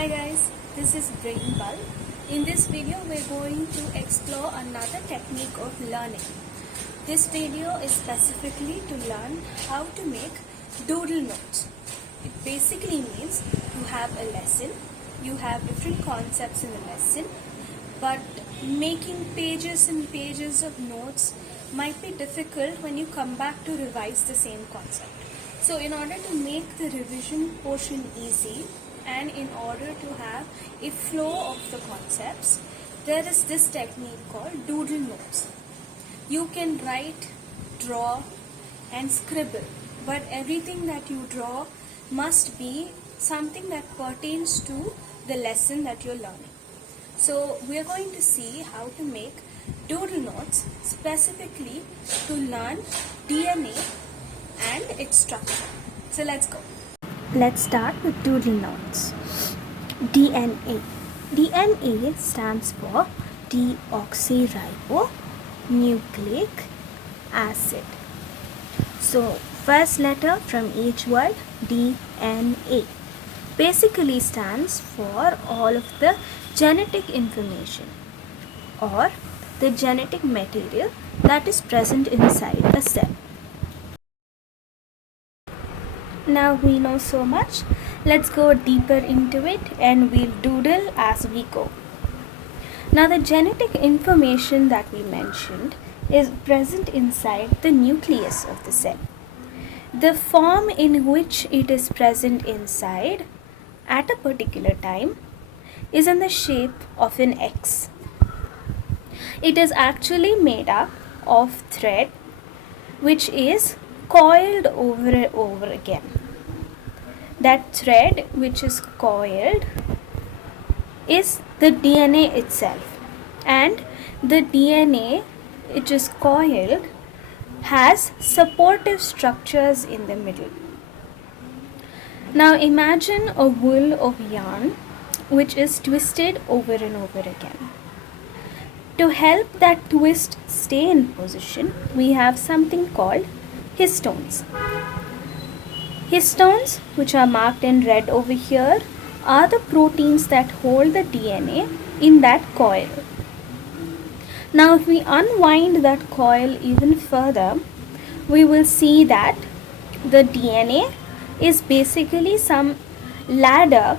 Hi guys, this is Brain Bulb. In this video we're going to explore another technique of learning. This video is specifically to learn how to make doodle notes. It basically means you have a lesson, you have different concepts in the lesson, but making pages and pages of notes might be difficult when you come back to revise the same concept. So in order to make the revision portion easy and in order to have a flow of the concepts, there is this technique called doodle notes. You can write, draw and scribble, but everything that you draw must be something that pertains to the lesson that you're learning. So we are going to see how to make doodle notes specifically to learn DNA and its structure. So let's go. Let's start with doodle notes. DNA. DNA stands for deoxyribonucleic acid. So first letter from each word, DNA, basically stands for all of the genetic information or the genetic material that is present inside a cell. Now we know so much, let's go deeper into it and we'll doodle as we go. Now the genetic information that we mentioned is present inside the nucleus of the cell. The form in which it is present inside at a particular time is in the shape of an X. It is actually made up of thread which is coiled over and over again. That thread which is coiled is the DNA itself, and the DNA which is coiled has supportive structures in the middle. Now imagine a wool of yarn which is twisted over and over again. To help that twist stay in position, we have something called histones. Histones, which are marked in red over here, are the proteins that hold the DNA in that coil. Now if we unwind that coil even further, we will see that the DNA is basically some ladder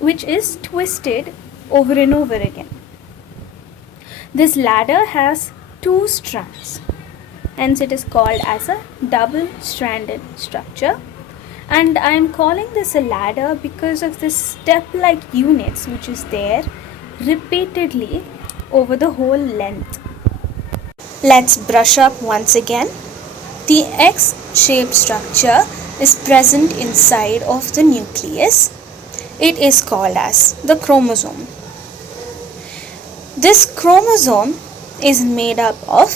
which is twisted over and over again. This ladder has two strands, hence it is called as a double-stranded structure. And I am calling this a ladder because of the step-like units which is there repeatedly over the whole length. Let's brush up once again. The X-shaped structure is present inside of the nucleus. It is called as the chromosome. This chromosome is made up of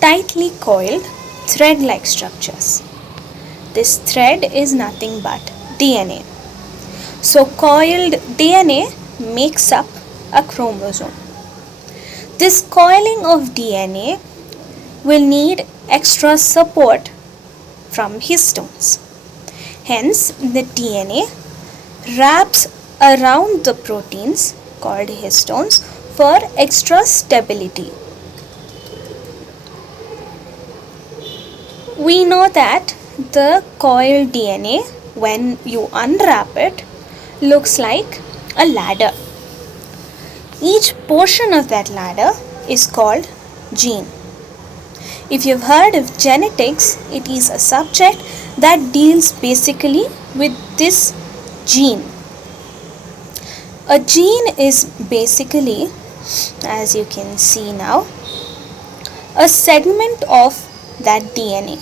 tightly coiled thread-like structures. This thread is nothing but DNA. So coiled DNA makes up a chromosome. This coiling of DNA will need extra support from histones. Hence the DNA wraps around the proteins called histones for extra stability. We know that the coiled DNA, when you unwrap it, looks like a ladder. Each portion of that ladder is called gene. If you've heard of genetics, it is a subject that deals basically with this gene. A gene is basically, as you can see now, a segment of that DNA,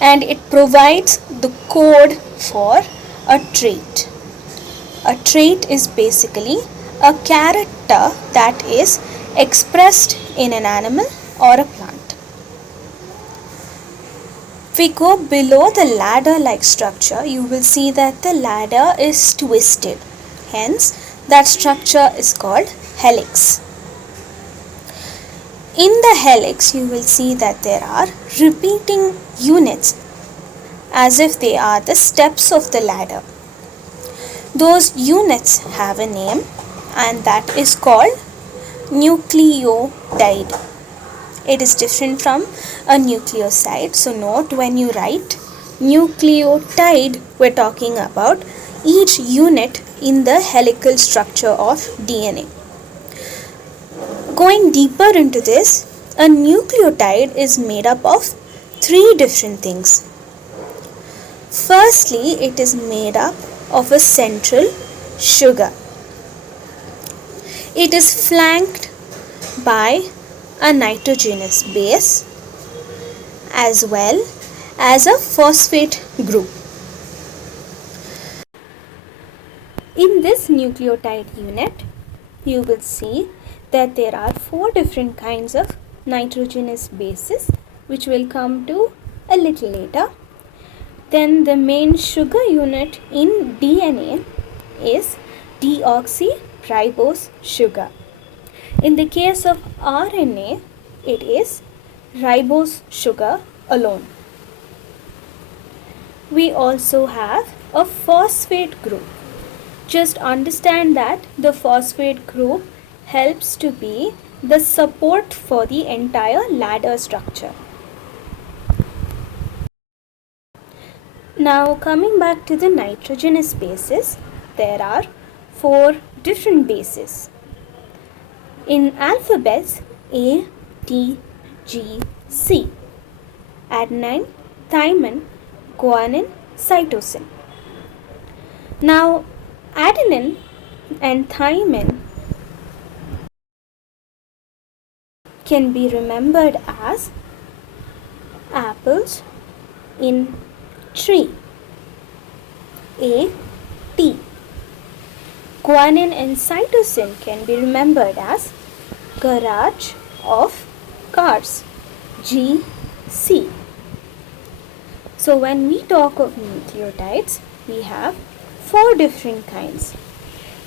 and it provides the code for a trait. A trait is basically a character that is expressed in an animal or a plant. If we go below the ladder-like structure, you will see that the ladder is twisted. Hence, that structure is called helix. In the helix, you will see that there are repeating units as if they are the steps of the ladder. Those units have a name, and that is called nucleotide. It is different from a nucleoside. So note, when you write nucleotide, we're talking about each unit in the helical structure of DNA. Going deeper into this, a nucleotide is made up of three different things. Firstly, it is made up of a central sugar. It is flanked by a nitrogenous base as well as a phosphate group. In this nucleotide unit, you will see that there are 4 different kinds of nitrogenous bases, which will come to a little later. Then the main sugar unit in DNA is deoxyribose sugar. In the case of RNA, it is ribose sugar alone. We also have a phosphate group. Just understand that the phosphate group helps to be the support for the entire ladder structure. Now coming back to the nitrogenous bases, there are 4 different bases. In alphabets A, T, G, C: adenine, thymine, guanine, cytosine. Now adenine and thymine can be remembered as apples in tree. A, T. Guanine and cytosine can be remembered as garage of cars. G, C. So when we talk of nucleotides, we have 4 different kinds.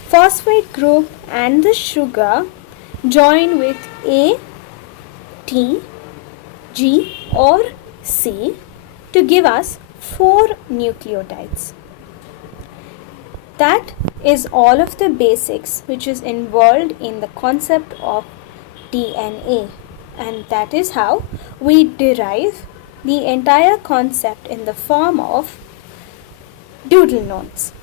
Phosphate group and the sugar join with A, T, G or C to give us 4 nucleotides. That is all of the basics which is involved in the concept of DNA, and that is how we derive the entire concept in the form of doodle notes.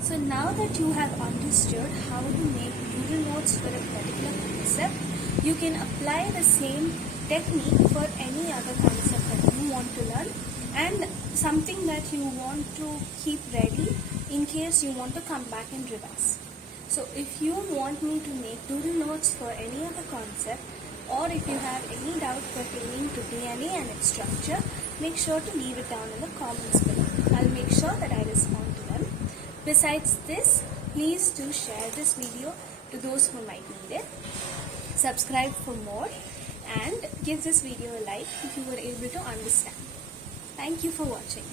So now that you have understood how to make doodle notes for a particular concept, you can apply the same technique for any other concept that you want to learn, and something that you want to keep ready in case you want to come back and revise. So if you want me to make doodle notes for any other concept, or if you have any doubt pertaining to DNA and its structure, make sure to leave it down in the comments below. I'll make sure that I respond to them. Besides this, please do share this video to those who might need it. Subscribe for more and give this video a like if you were able to understand. Thank you for watching.